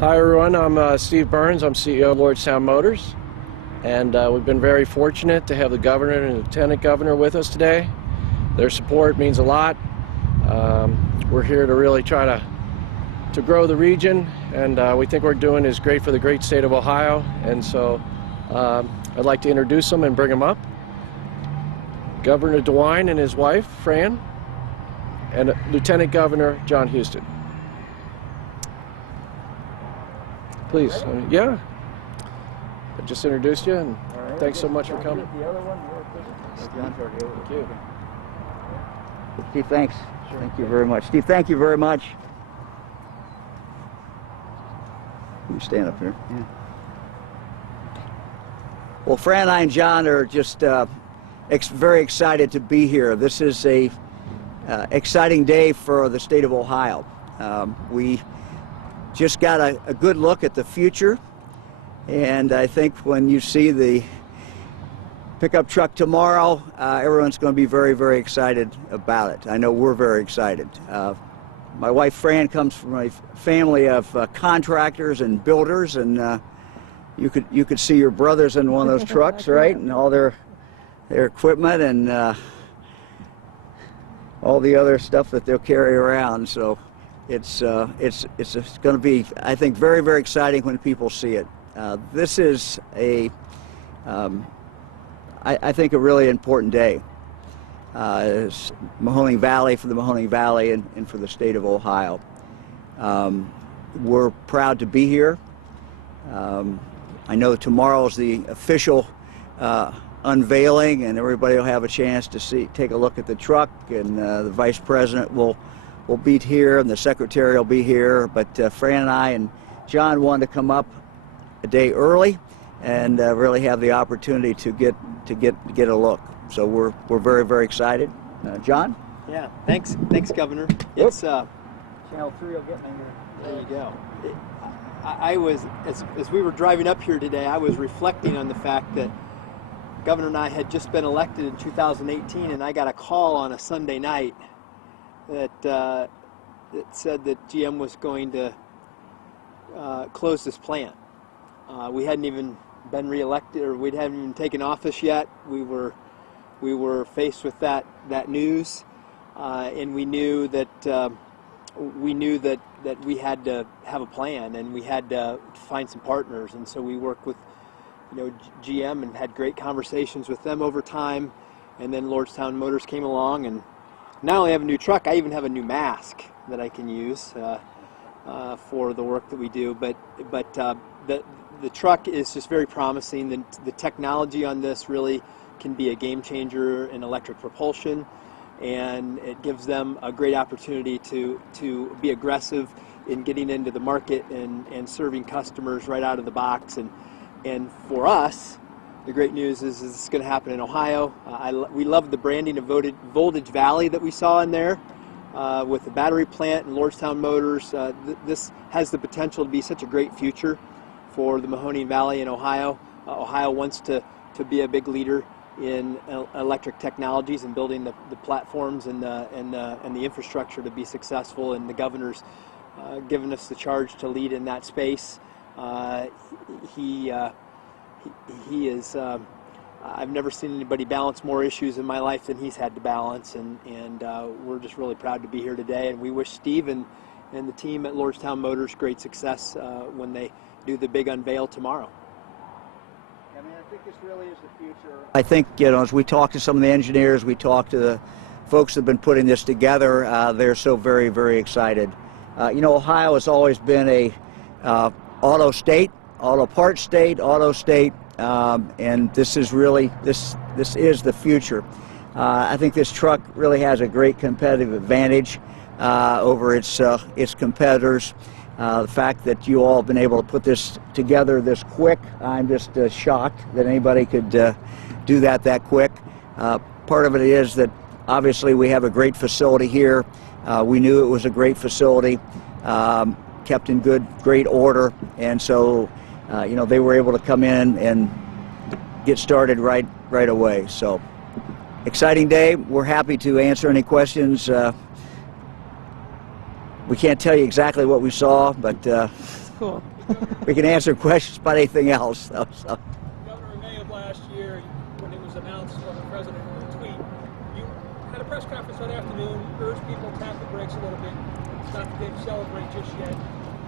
Hi everyone, I'm Steve Burns. I'm CEO of Lordstown Motors, and we've been very fortunate to have the governor and the lieutenant governor with us today. Their support means a lot. We're here to really try to grow the region, and we think we're doing is great for the great state of Ohio, and so I'd like to introduce them and bring them up. Governor DeWine and his wife, Fran, and Lieutenant Governor John Husted. Please, yeah. I just introduced you, and thanks so much for coming. Thank you. Steve, thanks. Sure. Thank you very much. Steve, thank you very much. You stand up here. Yeah. Well, Fran and I and John are just very excited to be here. This is a exciting day for the state of Ohio. We just got a good look at the future, and I think when you see the pickup truck tomorrow, everyone's going to be very, very excited about it. I know we're very excited. My wife Fran comes from a family of contractors and builders, and you could see your brothers in one of those trucks, right? And all their equipment and all the other stuff that they'll carry around. So it's going to be, I think, very, very exciting when people see it. This is I think a really important day. It's Mahoning Valley, for the Mahoning Valley, and for the state of Ohio. We're proud to be here. I know tomorrow is the official unveiling, and everybody will have a chance to take a look at the truck, and the vice president will be here, and the secretary will be here. But Fran and I and John wanted to come up a day early and really have the opportunity to get a look. So we're very, very excited. John? Yeah, thanks, Governor. It's Channel 3 will get me here. There you go. I was, as we were driving up here today, I was reflecting on the fact that Governor and I had just been elected in 2018, and I got a call on a Sunday night that said that GM was going to close this plant. We hadn't even been reelected, or we hadn't even taken office yet. We were faced with that news, and we knew that we had to have a plan, and we had to find some partners. And so we worked with GM and had great conversations with them over time. And then Lordstown Motors came along, and not only have a new truck, I even have a new mask that I can use for the work that we do. But the truck is just very promising. The technology on this really can be a game changer in electric propulsion, and it gives them a great opportunity to be aggressive in getting into the market and serving customers right out of the box. And for us, the great news is it's going to happen in Ohio. We love the branding of Voltage Valley that we saw in there with the battery plant and Lordstown Motors. This has the potential to be such a great future for the Mahoning Valley in Ohio. Ohio wants to be a big leader in electric technologies and building the platforms and the infrastructure to be successful, and the governor's given us the charge to lead in that space. He is, I've never seen anybody balance more issues in my life than he's had to balance, and we're just really proud to be here today, and we wish Steve and the team at Lordstown Motors great success when they do the big unveil tomorrow. I mean, I think this really is the future. I think, as we talk to some of the engineers, we talk to the folks that have been putting this together, they're so very, very excited. Ohio has always been a auto state, auto parts state, auto state, and this is really, this is the future. I think this truck really has a great competitive advantage over its competitors. The fact that you all have been able to put this together this quick, I'm just shocked that anybody could do that quick. Part of it is that obviously we have a great facility here. We knew it was a great facility, kept in great order, and so they were able to come in and get started right away. So exciting day. We're happy to answer any questions. We can't tell you exactly what we saw, but cool. we can answer questions about anything else. So. Governor, in May of last year, when it was announced from the president in a tweet, you had a press conference that afternoon, urged people to tap the brakes a little bit. It's not the day to celebrate just yet.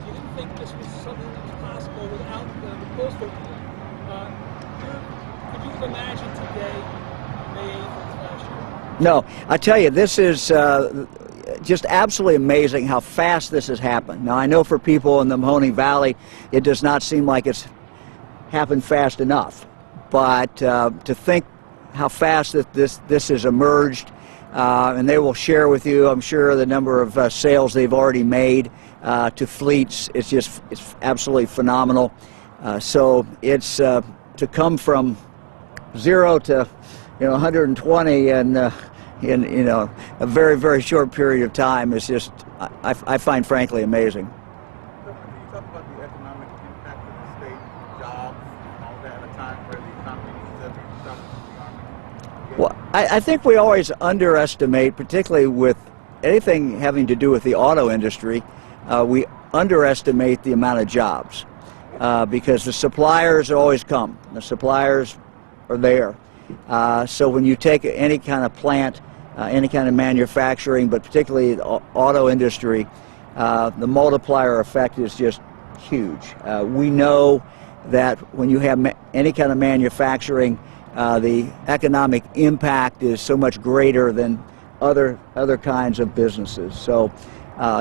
You didn't think this was something that was possible without the postal. Could you imagine today, May 8th of last year? No, I tell you, this is just absolutely amazing how fast this has happened. Now, I know for people in the Mahoning Valley, it does not seem like it's happened fast enough. But to think how fast that this has emerged, and they will share with you, I'm sure, the number of sales they've already made to fleets. It's absolutely phenomenal. So it's to come from 0 to 120 and in a very, very short period of time is just, I find, frankly, amazing. Can you talk about the economic impact of the state, jobs, and all that at a time where the economy needs every dollar from the Army? Well, I think we always underestimate, particularly with anything having to do with the auto industry, we underestimate the amount of jobs because the suppliers always come. The suppliers are there. So when you take any kind of plant, any kind of manufacturing, but particularly the auto industry, the multiplier effect is just huge. We know that when you have any kind of manufacturing, the economic impact is so much greater than other kinds of businesses. So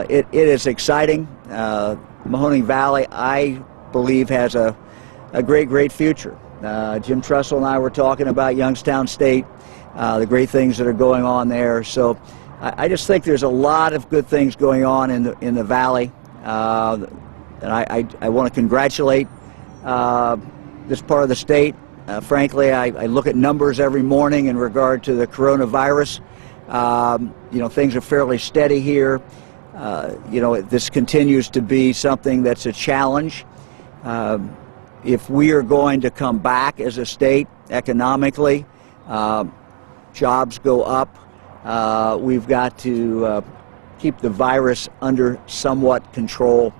it is exciting. Mahoning Valley, I believe, has a great future. Jim Trussell and I were talking about Youngstown State, the great things that are going on there. So I just think there's a lot of good things going on in the valley, and I want to congratulate this part of the state. Frankly, I look at numbers every morning in regard to the coronavirus. Things are fairly steady here. This continues to be something that's a challenge. If we are going to come back as a state economically, jobs go up, we've got to keep the virus under somewhat control.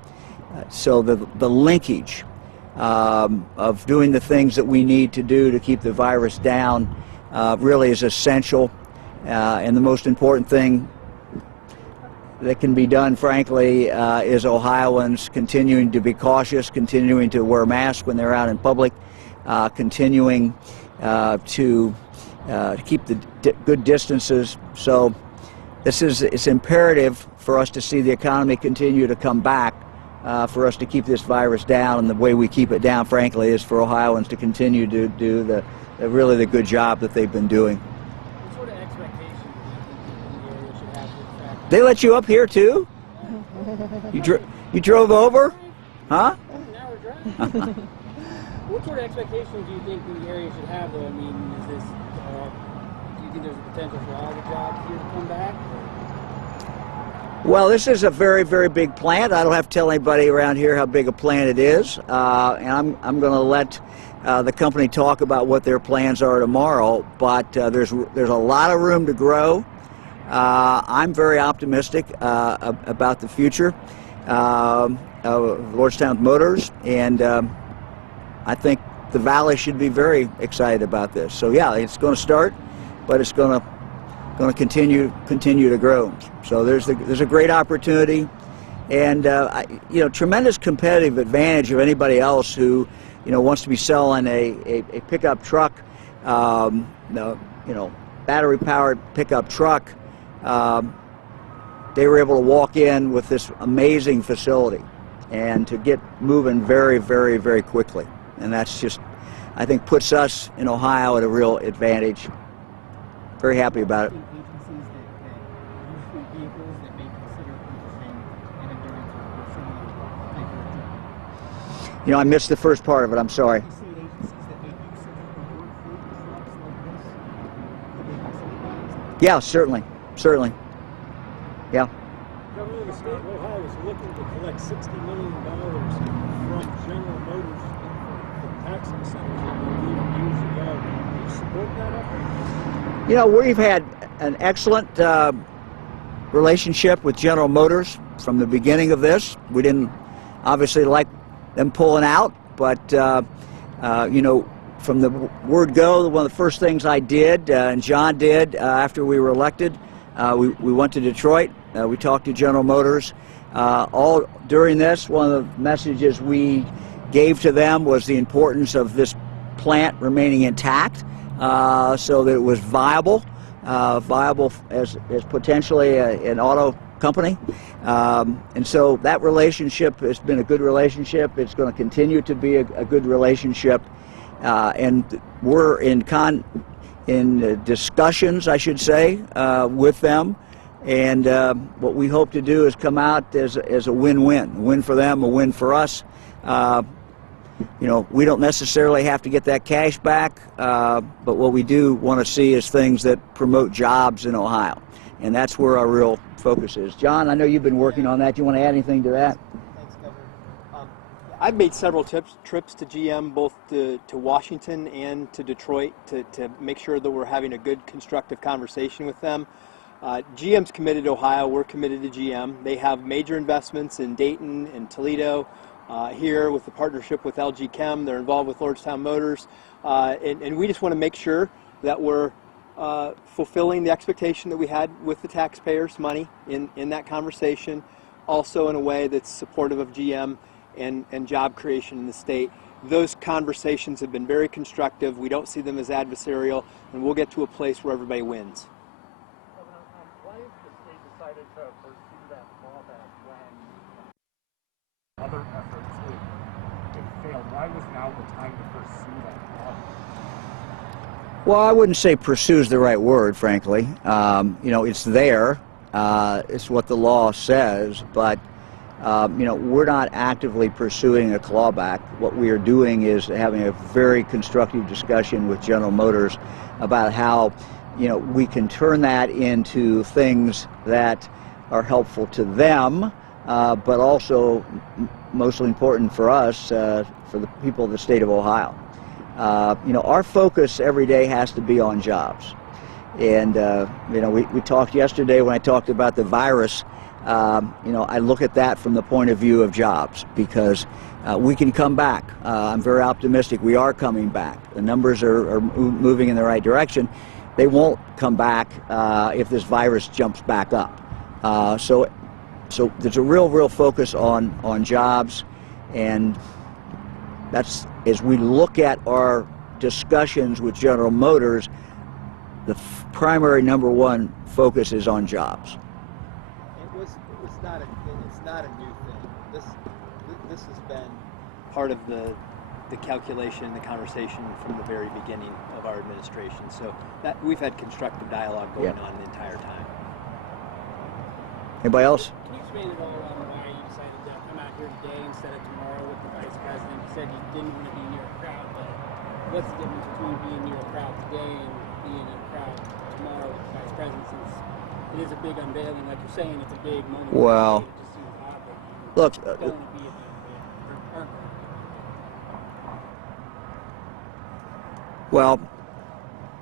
So the linkage of doing the things that we need to do to keep the virus down really is essential. And the most important thing that can be done, frankly, is Ohioans continuing to be cautious, continuing to wear masks when they're out in public, continuing to keep the good distances. So it's imperative for us to see the economy continue to come back, for us to keep this virus down. And the way we keep it down, frankly, is for Ohioans to continue to do really the good job that they've been doing. What sort of expectations do you think the area should have for the fact? They let you up here too? You drove over? Huh? Now we're driving. What sort of expectations do you think the area should have, though? I mean, do you think there's a potential for all the jobs here to come back? Well, this is a very, very big plant. I don't have to tell anybody around here how big a plant it is, and I'm going to let the company talk about what their plans are tomorrow. But there's a lot of room to grow. I'm very optimistic about the future of Lordstown Motors, and I think the Valley should be very excited about this. So yeah, it's going to start, but it's going to continue to grow. So there's a great opportunity, and tremendous competitive advantage of anybody else who wants to be selling a pickup truck, battery powered pickup truck. They were able to walk in with this amazing facility and to get moving very, very, very quickly. And that's just, I think, puts us in Ohio at a real advantage. Very happy about it. I missed the first part of it. I'm sorry. Yeah, certainly. Yeah. Governor of the state of Ohio is looking to collect $60 million from General Motors for tax incentives that they gave years ago. Do you support that effort? We've had an excellent relationship with General Motors from the beginning of this. We didn't obviously like them pulling out, but you know, from the word go, one of the first things I did and John did after we were elected, we went to Detroit. We talked to General Motors. All during this, one of the messages we gave to them was the importance of this plant remaining intact, so that it was viable as potentially an auto company. And so that relationship has been a good relationship. It's going to continue to be a good relationship. And we're in discussions, I should say, with them. And what we hope to do is come out as a win-win. A win for them, a win for us. You know, we don't necessarily have to get that cash back, but what we do want to see is things that promote jobs in Ohio. And that's where our real focus is. John, I know you've been working on that. Do you want to add anything to that? Thanks, Governor. I've made several trips to GM, both to Washington and to Detroit, to make sure that we're having a good, constructive conversation with them. GM's committed to Ohio. We're committed to GM. They have major investments in Dayton and Toledo. Here with the partnership with LG Chem, they're involved with Lordstown Motors, and we just want to make sure that we're fulfilling the expectation that we had with the taxpayers' money in that conversation, also in a way that's supportive of GM and job creation in the state. Those conversations have been very constructive. We don't see them as adversarial, and we'll get to a place where everybody wins. Why has the state decided to pursue that clawback when other efforts it failed? Why was now the time to pursue that clawback? Well, I wouldn't say pursue is the right word, frankly. You know, it's there. It's what the law says, but you know, we're not actively pursuing a clawback. What we are doing is having a very constructive discussion with General Motors about how, you know, we can turn that into things that are helpful to them, but also mostly important for us, for the people of the state of Ohio. You know, our focus every day has to be on jobs. And, you know, we talked yesterday when I talked about the virus. You know, I look at that from the point of view of jobs, because we can come back. I'm very optimistic. We are coming back. The numbers are moving in the right direction. They won't come back if this virus jumps back up. So there's a real focus on jobs, and that's, as we look at our discussions with General Motors, the primary #1 focus is on jobs. It's not a new thing. This has been part of the calculation and the conversation from the very beginning of our administration. So that we've had constructive dialogue going on the entire time. Anybody else? Can you explain at all why you decided to come out here today instead of tomorrow with the Vice President? You said you didn't want to be near a crowd, but what's the difference between being near a crowd today and being in a crowd tomorrow with the Vice President? Since it is a big unveiling, like you're saying, it's a big moment. Well, it just seems odd that you look, don't want to be at the unveiling. well,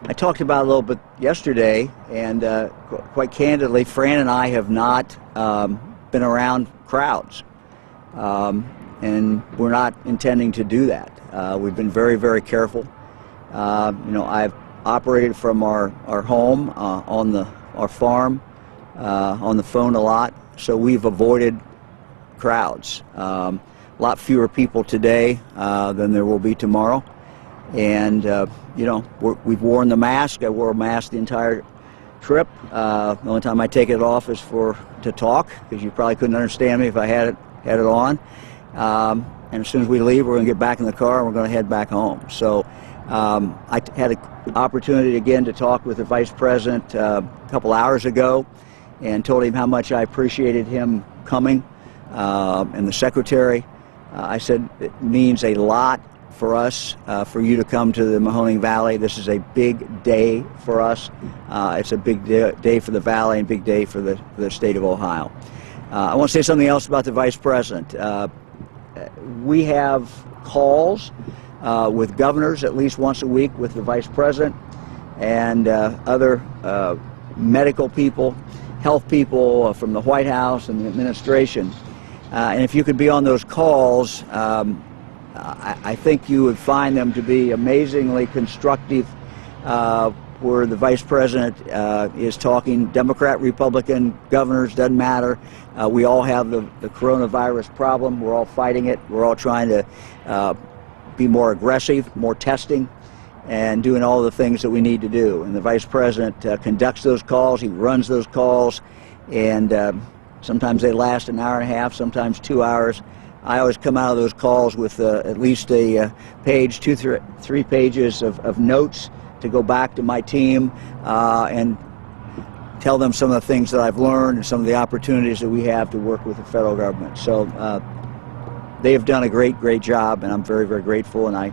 I talked about it a little bit yesterday, and quite candidly, Fran and I have not been around crowds, and we're not intending to do that. We've been very careful. You know, I've operated from our home on our farm, on the phone a lot, so we've avoided crowds. A lot fewer people today than there will be tomorrow. And you know, we've worn the mask. I wore a mask the entire trip. The only time I take it off is to talk, because you probably couldn't understand me if I had it on. And as soon as we leave, we're going to get back in the car and we're going to head back home. So I had an opportunity again to talk with the Vice President a couple hours ago, and told him how much I appreciated him coming, and the Secretary. I said it means a lot for us, for you to come to the Mahoning Valley. This is a big day for us. It's a big day for the Valley and big day for the state of Ohio. I want to say something else about the Vice President. We have calls with governors at least once a week with the Vice President and other medical people, health people from the White House and the administration. And if you could be on those calls, I think you would find them to be amazingly constructive, where the vice president is talking Democrat, Republican, governors, doesn't matter. We all have the coronavirus problem. We're all fighting it. We're all trying to be more aggressive, more testing, and doing all the things that we need to do. And the vice president conducts those calls. He runs those calls, and sometimes they last an hour and a half, sometimes 2 hours. I always come out of those calls with at least a page, 3 pages of notes to go back to my team and tell them some of the things that I've learned and some of the opportunities that we have to work with the federal government. So they have done a great job, and I'm very grateful. And I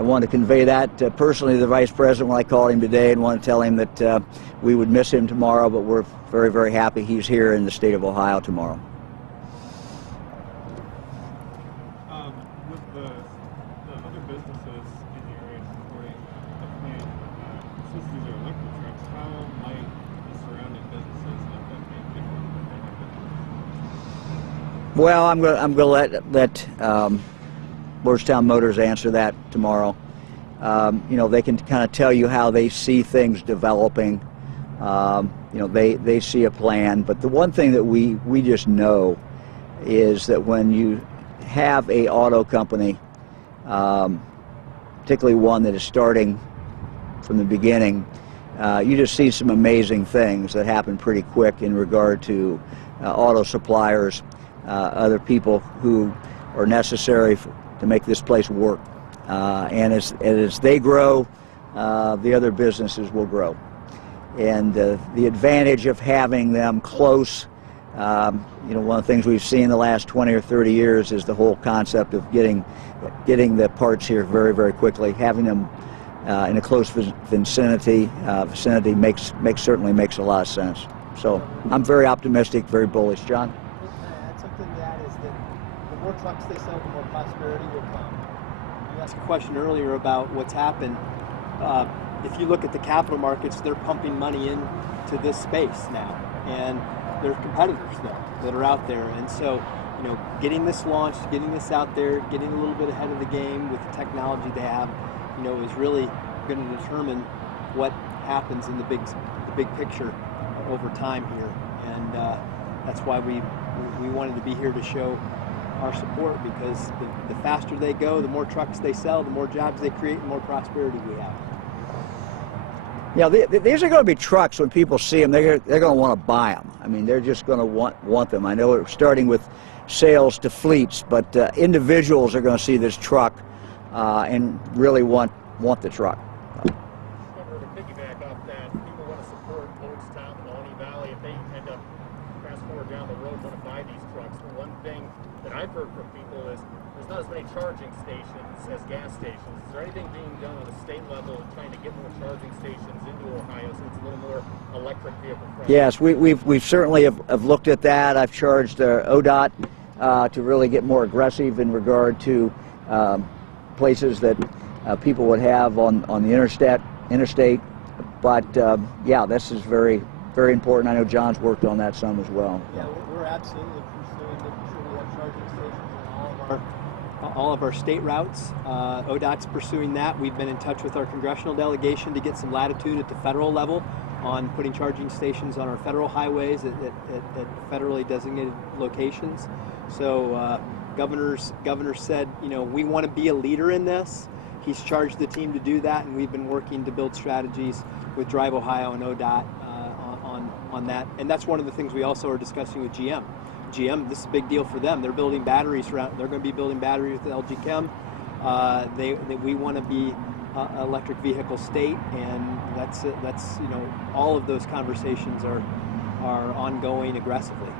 want to convey that personally to the vice president when I called him today, and want to tell him that we would miss him tomorrow, but we're very happy he's here in the state of Ohio tomorrow. With the other businesses in the area supporting the plant, since these are electric trucks, how might the surrounding businesses have that made different than their businesses? Well, I'm going to let Lordstown Motors answer that tomorrow. You know, they can kind of tell you how they see things developing. You know, they see a plan, but the one thing that we just know is that when you have a auto company, particularly one that is starting from the beginning, you just see some amazing things that happen pretty quick in regard to auto suppliers, other people who are necessary to make this place work. And as they grow, the other businesses will grow. And the advantage of having them close, you know, one of the things we've seen in the last 20 or 30 years is the whole concept of getting the parts here very quickly. Having them in a close vicinity certainly makes a lot of sense. So I'm very optimistic, very bullish. John? Add something to that is that the more trucks they sell, the more prosperity will come. You asked a question earlier about what's happened. If you look at the capital markets, they're pumping money into this space now, and there are competitors that are out there. And so, you know, getting this launched, getting this out there, getting a little bit ahead of the game with the technology they have, you know, is really going to determine what happens in the big picture over time here. And that's why we wanted to be here to show our support, because the faster they go, the more trucks they sell, the more jobs they create, the more prosperity we have. Yeah, these are going to be trucks. When people see them, they're going to want to buy them. I mean, they're just going to want them. I know we're starting with sales to fleets, but individuals are going to see this truck and really want the truck. Governor, to piggyback off that, people want to support Lordstown and Mahoning Valley. If they end up fast forward down the road want to buy these trucks, the one thing that I've heard from people is there's not as many charging stations as gas stations. Is there anything being done on a state level trying to get more charging stations into Ohio so it's a little more electric vehicle friendly? Yes, we've certainly have looked at that. I've charged ODOT to really get more aggressive in regard to places that people would have on the interstate. But yeah, this is very important. I know John's worked on that some as well. Yeah, we're absolutely pursuing making sure we have charging stations on all of our state routes. ODOT's pursuing that. We've been in touch with our congressional delegation to get some latitude at the federal level on putting charging stations on our federal highways at federally designated locations. So Governor said, you know, we want to be a leader in this. He's charged the team to do that, and we've been working to build strategies with Drive Ohio and ODOT on that. And that's one of the things we also are discussing with GM. GM, this is a big deal for them. They're building batteries. They're going to be building batteries with LG Chem. We want to be an electric vehicle state, and that's you know, all of those conversations are ongoing aggressively.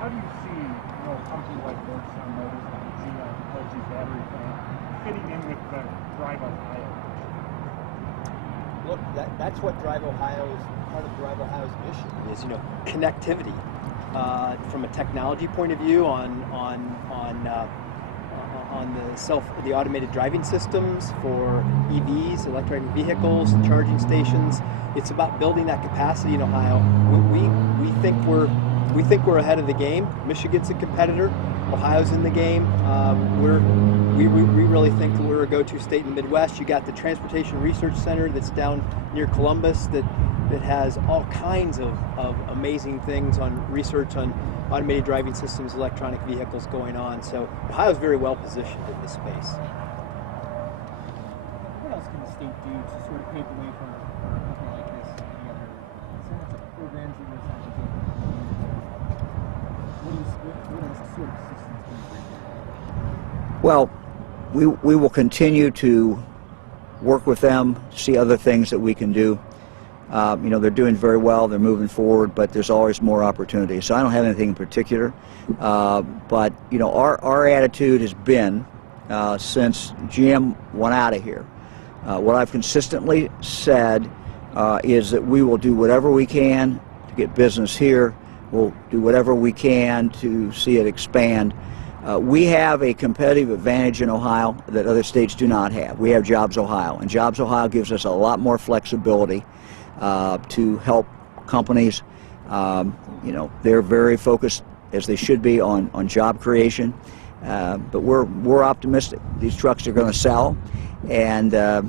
How do you see, you know, a company like Lordstown Motors, like GM, LG battery plant, fitting in with the Drive Ohio? Look, that's what Drive Ohio is. Part of Drive Ohio's mission is, you know, connectivity from a technology point of view on the automated driving systems for EVs, electric vehicles, charging stations. It's about building that capacity in Ohio. We think we're we think we're ahead of the game. Michigan's a competitor. Ohio's in the game. We really think that we're a go-to state in the Midwest. You got the Transportation Research Center that's down near Columbus that has all kinds of amazing things on research on automated driving systems, electronic vehicles going on. So Ohio's very well positioned in this space. What else can the state do to sort of pave the way for a company like this and any other sort of programs that you're trying to do? What else sort of assistance can you bring? Well, we will continue to work with them, see other things that we can do. They're doing very well, they're moving forward, but there's always more opportunity. So I don't have anything in particular, but our attitude has been, since GM went out of here, what I've consistently said is that we will do whatever we can to get business here. We'll do whatever we can to see it expand. We have a competitive advantage in Ohio that other states do not have. We have Jobs Ohio, and Jobs Ohio gives us a lot more flexibility to help companies. They're very focused, as they should be, on job creation. But we're optimistic. These trucks are going to sell, and they're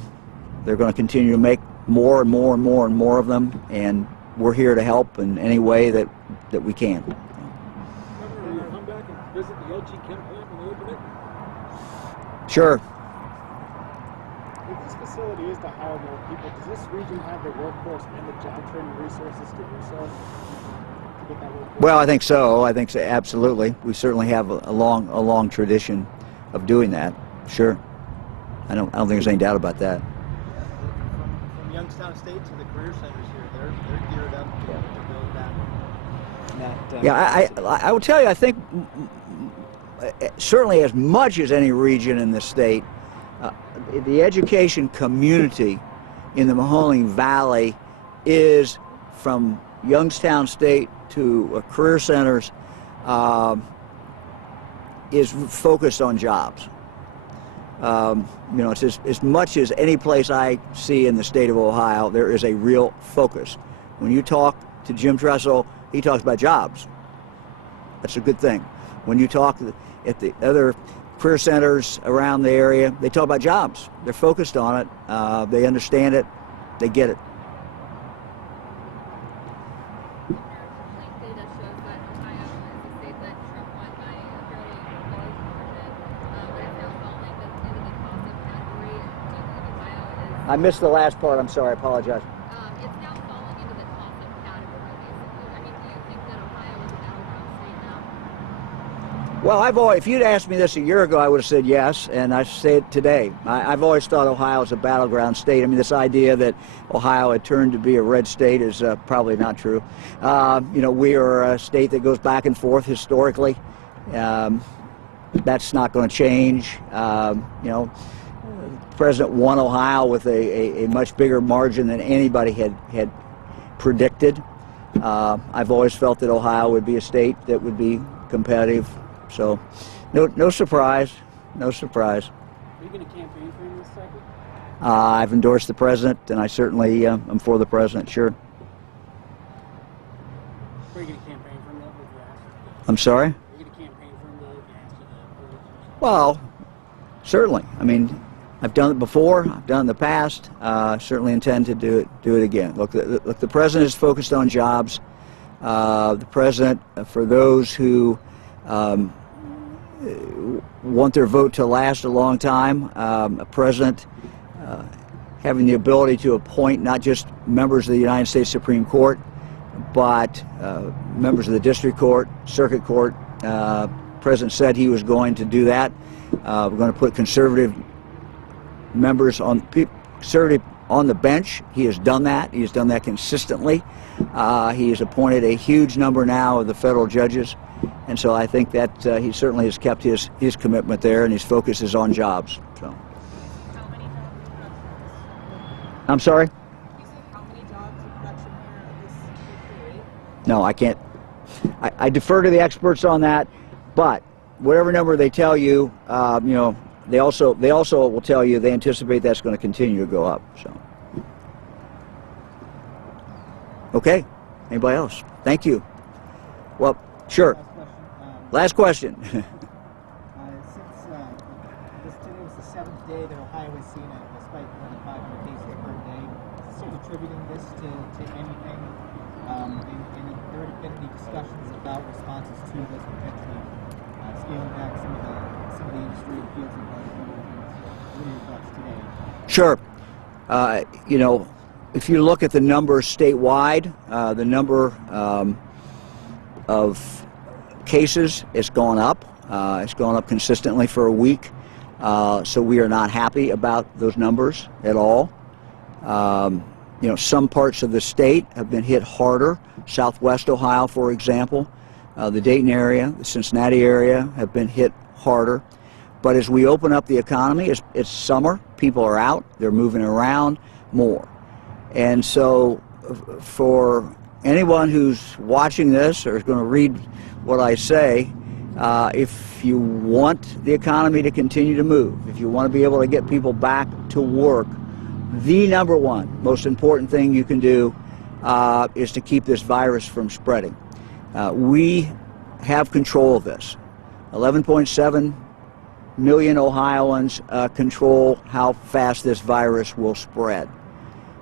going to continue to make more and more and more and more of them. And we're here to help in any way that we can. Governor, will you come back and visit the LG Chem plant when they open it? Sure. If this facility is to hire more people, does this region have the workforce and the job training resources to do so? To get that workforce? Well, I think so. Absolutely. We certainly have a long tradition of doing that. Sure. I don't think there's any doubt about that. From Youngstown State to the career centers here, they're geared up to build that. Yeah, I will tell you, I think certainly as much as any region in the state, the education community in the Mahoning Valley is, from Youngstown State to career centers, is focused on jobs. It's as much as any place I see in the state of Ohio, there is a real focus. When you talk to Jim Tressel, he talks about jobs. That's a good thing. When you talk at the other career centers around the area, they talk about jobs. They're focused on it. They understand it. They get it. Data shows that Ohio is a state that Trump won by a fairly large margin, but it's now falling into the toss-up category. Do you believe Ohio is? I missed the last part. I'm sorry. I apologize. It's now falling into the toss-up category, basically. I mean, do you think that Ohio is a battleground state now? Well, if you'd asked me this a year ago, I would have said yes, and I say it today. I've always thought Ohio is a battleground state. I mean, this idea that Ohio had turned to be a red state is probably not true. We are a state that goes back and forth historically. That's not going to change. The President won Ohio with a much bigger margin than anybody had predicted. I've always felt that Ohio would be a state that would be competitive. So, no surprise, no surprise. Are you going to campaign for him this cycle? I've endorsed the president, and I certainly am for the president, sure. Are you going to campaign for him though, if you asked? I'm sorry? Are you going to campaign for him though, if you asked you to? Well, certainly. I mean, I've done it before. I've done it in the past. Certainly intend to do it again. Look, the president is focused on jobs. The president, for those who want their vote to last a long time, a president having the ability to appoint not just members of the United States Supreme Court, but members of the District Court, Circuit Court. The president said he was going to do that. We're going to put conservative members on the bench. He has done that. He has done that consistently. He has appointed a huge number now of the federal judges, and so I think that he certainly has kept his commitment there, and his focus is on jobs. So. How many jobs in production? I'm sorry? You said how many jobs in production here at this? No, I can't. I defer to the experts on that, but whatever number they tell you, they also will tell you they anticipate that's going to continue to go up. So. Okay. Anybody else? Thank you. Well, sure. Last question. Last question. Since today was the 7th day that Ohio has seen a spike more than 500 cases per day, sort of attributing this to anything, and there have been any discussions about responses to this potentially scaling back some of the industry and fields of what are your thoughts today? Sure. You know, if you look at the numbers statewide, the number of cases has gone up. It's gone up consistently for a week. So we are not happy about those numbers at all. You know, some parts of the state have been hit harder. Southwest Ohio, for example, the Dayton area, the Cincinnati area have been hit harder. But as we open up the economy, it's summer, people are out, they're moving around more. And so for anyone who's watching this or is going to read what I say, if you want the economy to continue to move, if you want to be able to get people back to work, the number one most important thing you can do is to keep this virus from spreading. We have control of this. 11.7 million Ohioans control how fast this virus will spread.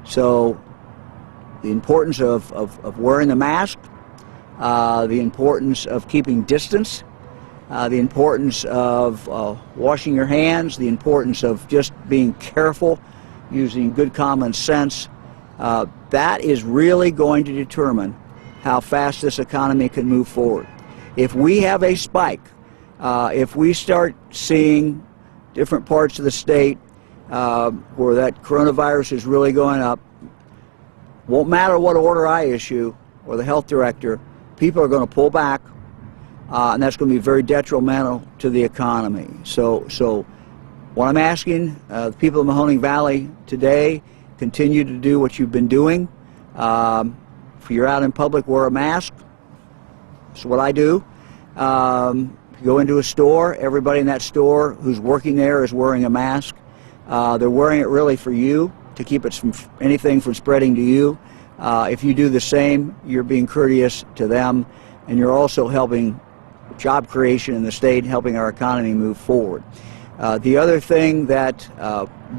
So the importance of wearing the mask, the importance of keeping distance, the importance of washing your hands, the importance of just being careful, using good common sense, that is really going to determine how fast this economy can move forward. If we have a spike, if we start seeing different parts of the state where that coronavirus is really going up, won't matter what order I issue or the health director, people are going to pull back, and that's going to be very detrimental to the economy. So what I'm asking the people of Mahoning Valley today, continue to do what you've been doing. If you're out in public, wear a mask. That's what I do. You go into a store, everybody in that store who's working there is wearing a mask. They're wearing it really for you, to keep it from anything from spreading to you. If you do the same, you're being courteous to them, and you're also helping job creation in the state, helping our economy move forward. The other thing that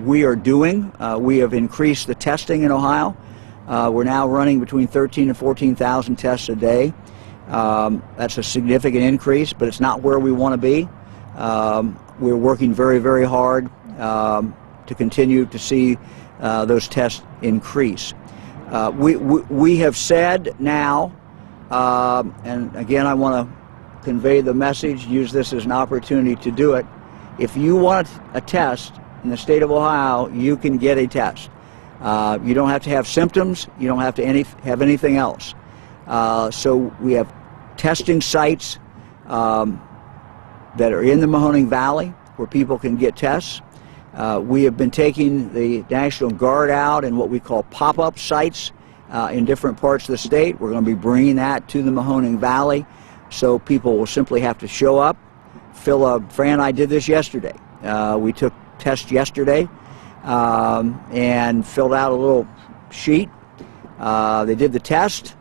we are doing, we have increased the testing in Ohio. We're now running between 13,000 and 14,000 tests a day. That's a significant increase, but it's not where we want to be. We're working very, very hard to continue to see those tests increase. We have said now, and again I want to convey the message, use this as an opportunity to do it. If you want a test in the state of Ohio, you can get a test. You don't have to have symptoms, you don't have to have anything else. So we have testing sites that are in the Mahoning Valley where people can get tests. We have been taking the National Guard out in what we call pop-up sites in different parts of the state. We're going to be bringing that to the Mahoning Valley, so people will simply have to show up, Fran and I did this yesterday. We took tests yesterday and filled out a little sheet. They did the test.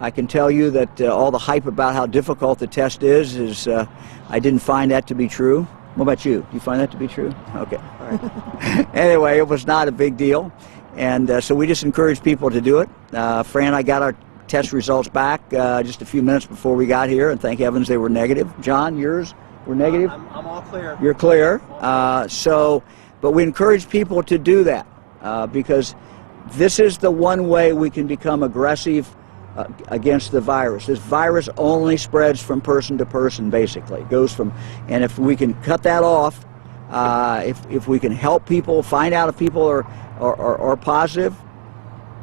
I can tell you that all the hype about how difficult the test is I didn't find that to be true. What about you? Do you find that to be true? Okay. All right. Anyway, it was not a big deal. And so we just encourage people to do it. Fran and I got our test results back just a few minutes before we got here, and thank heavens they were negative. John, yours were negative? I'm all clear. You're clear. But we encourage people to do that because this is the one way we can become aggressive against the virus. This virus only spreads from person to person, basically. It goes from, and if we can cut that off, if we can help people, find out if people are positive,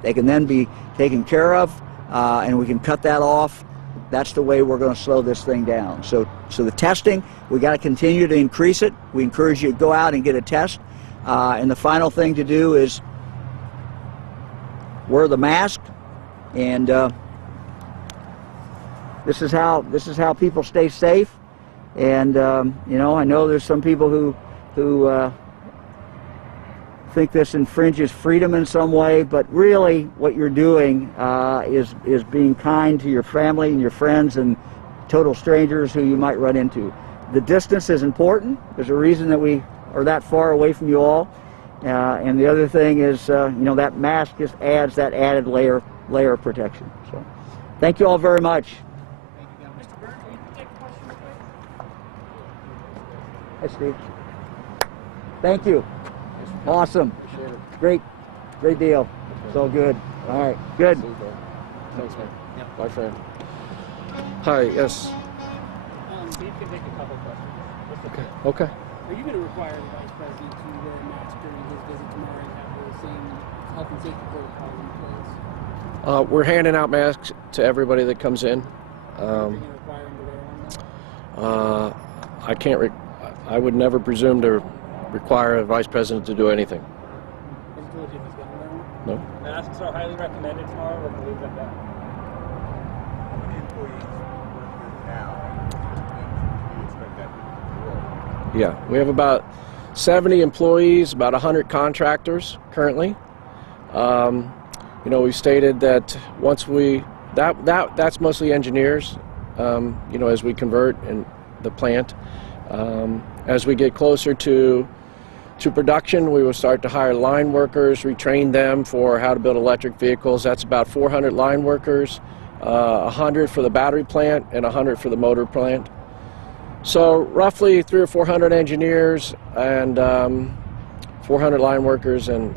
they can then be taken care of, and we can cut that off. That's the way we're going to slow this thing down. So the testing, we got to continue to increase it. We encourage you to go out and get a test. And the final thing to do is wear the mask. And this is how people stay safe. And you know, I know there's some people who think this infringes freedom in some way, but really what you're doing is being kind to your family and your friends and total strangers who you might run into. The distance is important. There's a reason that we are that far away from you all. And the other thing is, that mask just adds that added layer of protection. So, thank you all very much. Mr. Burns, will you take a question real quick? Hi, Steve. Thank you. Awesome. Great deal. So good. All right, good. Thanks, man. Yep. Bye, friend. Hi, yes. Steve can take a couple questions. Okay. Are you going to require the Vice President to wear a mask during his visit tomorrow and have the same health and safety protocols in place? We're handing out masks to everybody that comes in. Are you going to require him to wear one? I can't. I would never presume to require a vice president to do anything. Has he told you if he's going to wear one? No. Masks are highly recommended tomorrow. We're going to leave it at that. How many employees work here now, and do you expect that to grow? Yeah, we have about 70 employees, about 100 contractors currently. We stated that once that's mostly engineers. As we convert in the plant, as we get closer to production, we will start to hire line workers, retrain them for how to build electric vehicles. That's about 400 line workers, 100 for the battery plant, and 100 for the motor plant. So roughly 300 or 400 engineers and 400 line workers and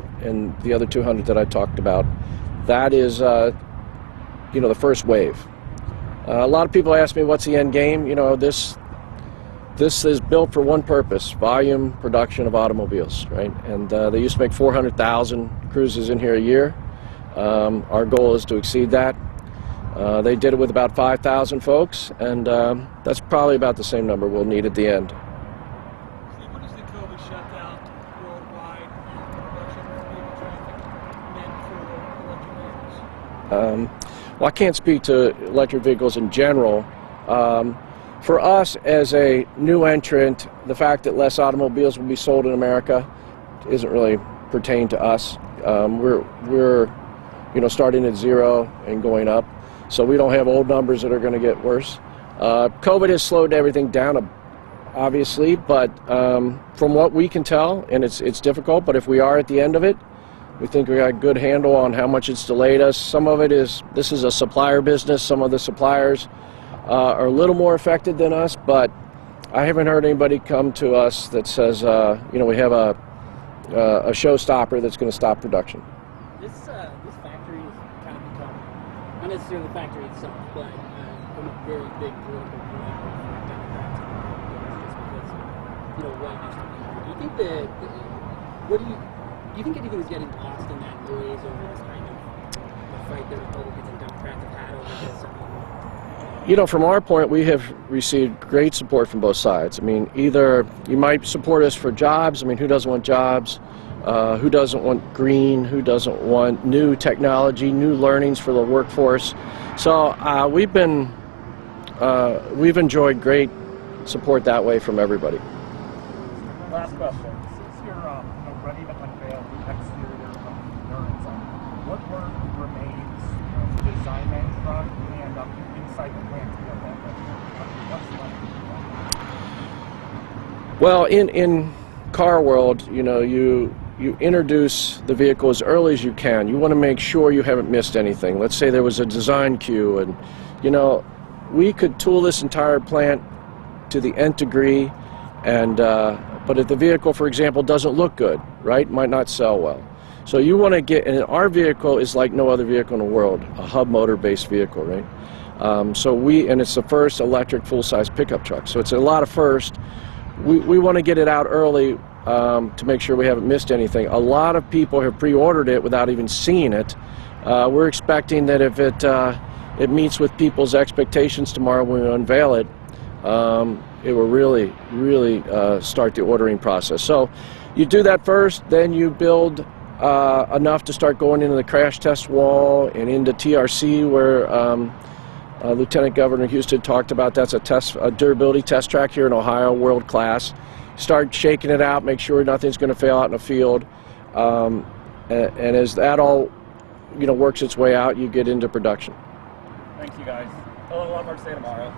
the other 200 that I talked about. That is, the first wave. A lot of people ask me, what's the end game? This is built for one purpose: volume production of automobiles, right? And they used to make 400,000 cruises in here a year. Our goal is to exceed that. They did it with about 5,000 folks, and that's probably about the same number we'll need at the end. Steve, what does the COVID shutdown worldwide and production of vehicle traffic meant for electric vehicles? Well, I can't speak to electric vehicles in general. For us, as a new entrant, the fact that less automobiles will be sold in America isn't really pertain to us. We're starting at zero and going up, so we don't have old numbers that are going to get worse. COVID has slowed everything down, obviously, but from what we can tell, and it's difficult, but if we are at the end of it, we think we got a good handle on how much it's delayed us. Some of it is, this is a supplier business. Some of the suppliers are a little more affected than us, but I haven't heard anybody come to us that says, we have a showstopper that's going to stop production. This factory has kind of become, not necessarily the factory itself, but from a very big political point for Democrats and Republicans, just because what used to be here. Do you think do you think anything is getting lost in that noise over this kind of the fight that Republicans and Democrats have had over this? From our point, we have received great support from both sides. I mean, either you might support us for jobs. I mean, who doesn't want jobs? Who doesn't want green? Who doesn't want new technology, new learnings for the workforce? So we've enjoyed great support that way from everybody. Last question. Since you're ready to unveil the exterior of the Endurance, what work remains to design that truck and inside the plant to get that ready? What's left? Well, in car world, you introduce the vehicle as early as you can. You want to make sure you haven't missed anything. Let's say there was a design queue, and we could tool this entire plant to the nth degree, and but if the vehicle, for example, doesn't look good, right, might not sell well. So you want to get, and our vehicle is like no other vehicle in the world, a hub motor based vehicle, right? And it's the first electric full-size pickup truck. So it's a lot of first. We want to get it out early to make sure we haven't missed anything. A lot of people have pre-ordered it without even seeing it. We're expecting that if it meets with people's expectations tomorrow when we unveil it, it will really start the ordering process. So you do that first, then you build enough to start going into the crash test wall and into TRC, where Lieutenant Governor Husted talked about. That's a durability test track here in Ohio, world class. Start shaking it out, make sure nothing's going to fail out in the field. And as that all, works its way out, you get into production. Thanks, you guys. I'll have a lot more to say tomorrow.